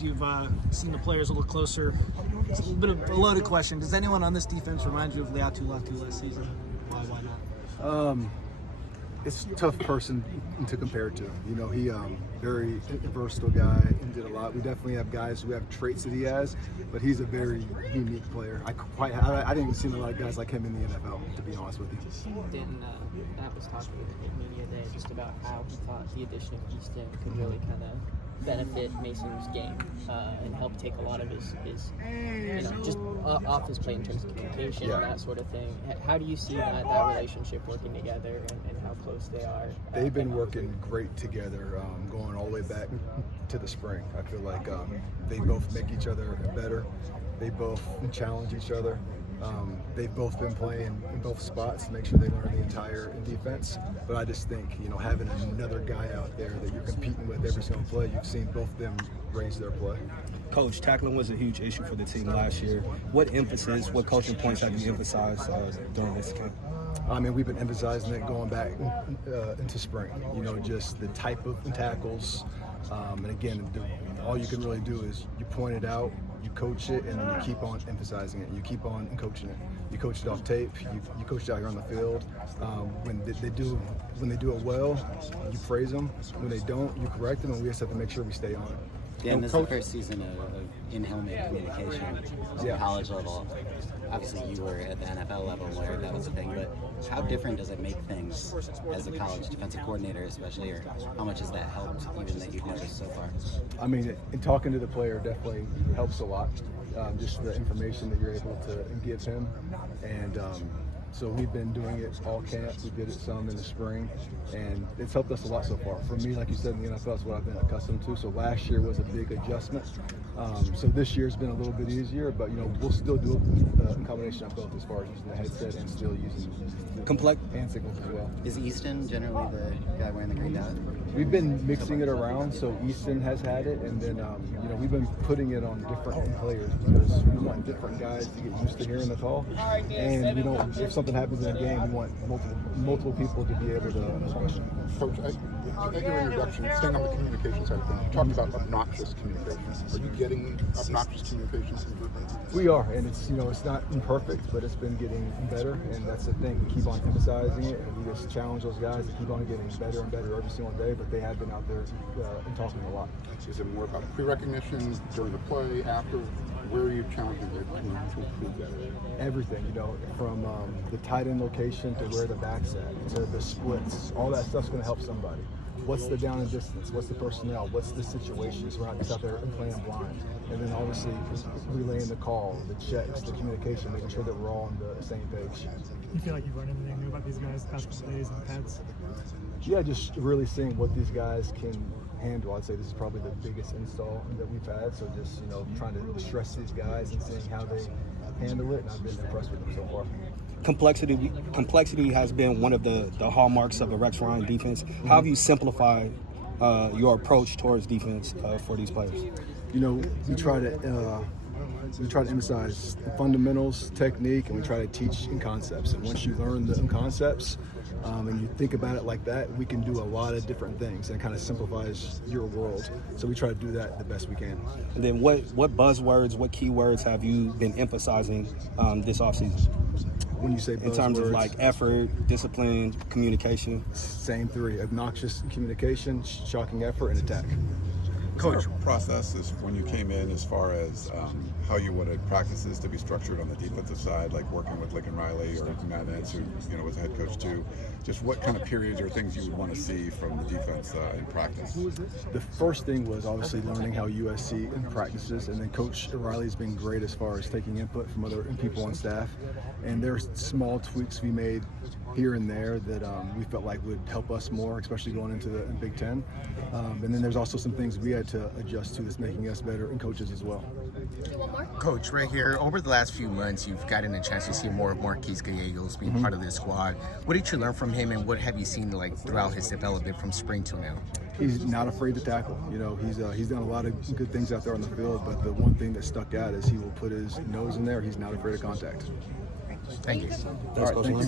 You've seen the players a little closer. It's a little bit of a loaded question. Does anyone on this defense remind you of Latu last season? Why not? It's a tough person to compare to. You know, he very versatile guy and did a lot. We definitely have guys who have traits that he has, but he's a very unique player. I didn't see a lot of guys like him in the NFL, to be honest with you. Matt was talking in media day just about how he thought the addition of Easton could really kind of benefit Mason's game and help take a lot of his just off his plate in terms of communication and that sort of thing. How do you see that relationship working together and how close they are? They've been working great together, going all the way back to the spring. I feel like they both make each other better. They both challenge each other. They've both been playing in both spots to make sure they learn the entire defense. But I just think, you know, having another guy out there that you're competing with every single play, you've seen both of them raise their play. Coach, tackling was a huge issue for the team last year. What coaching points have you emphasized during this camp? I mean, we've been emphasizing it going back into spring. You know, just the type of tackles. And again, all you can really do is you point it out, you coach it, and then you keep on emphasizing it. You keep on coaching it. You coach it off tape. You coach it out here on the field. When they do it well, you praise them. When they don't, you correct them, and we just have to make sure we stay on it. Yeah, and this is the first season of in-helmet communication at the college level. Obviously, you were at the NFL level where that was a thing, but how different does it make things as a college defensive coordinator, especially, or how much has that helped, even that you've noticed so far? I mean, in talking to the player definitely helps a lot. Just the information that you're able to give him, and so we've been doing it all camp. We did it some in the spring, and it's helped us a lot so far. For me, like you said, in the NFL, it's what I've been accustomed to. So last year was a big adjustment. So this year's been a little bit easier, but you know, we'll still do a combination of both as far as using the headset and still using hand signals as well. Is Easton generally the guy wearing the green dot? We've been mixing it around, so Easton has had it, and then you know, we've been putting it on different players because we want different guys to get used to hearing the call, and you know, if something happens in a game, we want multiple people to be able to function. Coach, at your introduction, staying on the communication side of things, you talked about obnoxious communication. Are you getting obnoxious communication from defense? We are, and it's, you know, it's not imperfect, but it's been getting better, and that's the thing. We keep on emphasizing it, and we just challenge those guys to keep on getting better and better every single day. But they have been out there and talking a lot. Is it more about pre-recognition during the play, after? Where are you challenging them to improve that? Everything, you know, from the tight end location to where the back's at, to the splits. All that stuff's going to help somebody. What's the down and distance? What's the personnel? What's the situation? So we're not just out there and playing blind. And then obviously relaying the call, the checks, the communication, making sure that we're all on the same page. You feel like you've learned anything new about these guys the past couple days and pads? Yeah, just really seeing what these guys can handle. I'd say this is probably the biggest install that we've had. So just, you know, trying to stress these guys and seeing how they handle it, and I've been impressed with them so far. Complexity has been one of the hallmarks of the Rex Ryan defense. How have you simplified your approach towards defense for these players? You know, we try to emphasize the fundamentals, technique, and we try to teach in concepts. And once you learn the concepts and you think about it like that, we can do a lot of different things, and it kind of simplifies your world. So we try to do that the best we can. And then what buzzwords, what keywords have you been emphasizing this offseason? When you say buzzwords, in terms of like effort, discipline, communication? Same three: obnoxious communication, shocking effort, and attack. Coach, process is when you came in as far as how you wanted practices to be structured on the defensive side, like working with Lincoln Riley or Matt Nance, who was the head coach too. Just what kind of periods or things you would want to see from the defense in practice? The first thing was obviously learning how USC practices, and then Coach Riley's been great as far as taking input from other people on staff. And there's small tweaks we made here and there that we felt like would help us more, especially going into the Big Ten. And then there's also some things we had to adjust to that's making us better in coaches as well. Coach, right here, over the last few months, you've gotten a chance to see more of Marquise Gallegos being part of this squad. What did you learn from him, and what have you seen like throughout his development from spring till now? He's not afraid to tackle. You know, he's done a lot of good things out there on the field, but the one thing that stuck out is he will put his nose in there. He's not afraid of contact. Thank you. All right, thank you guys.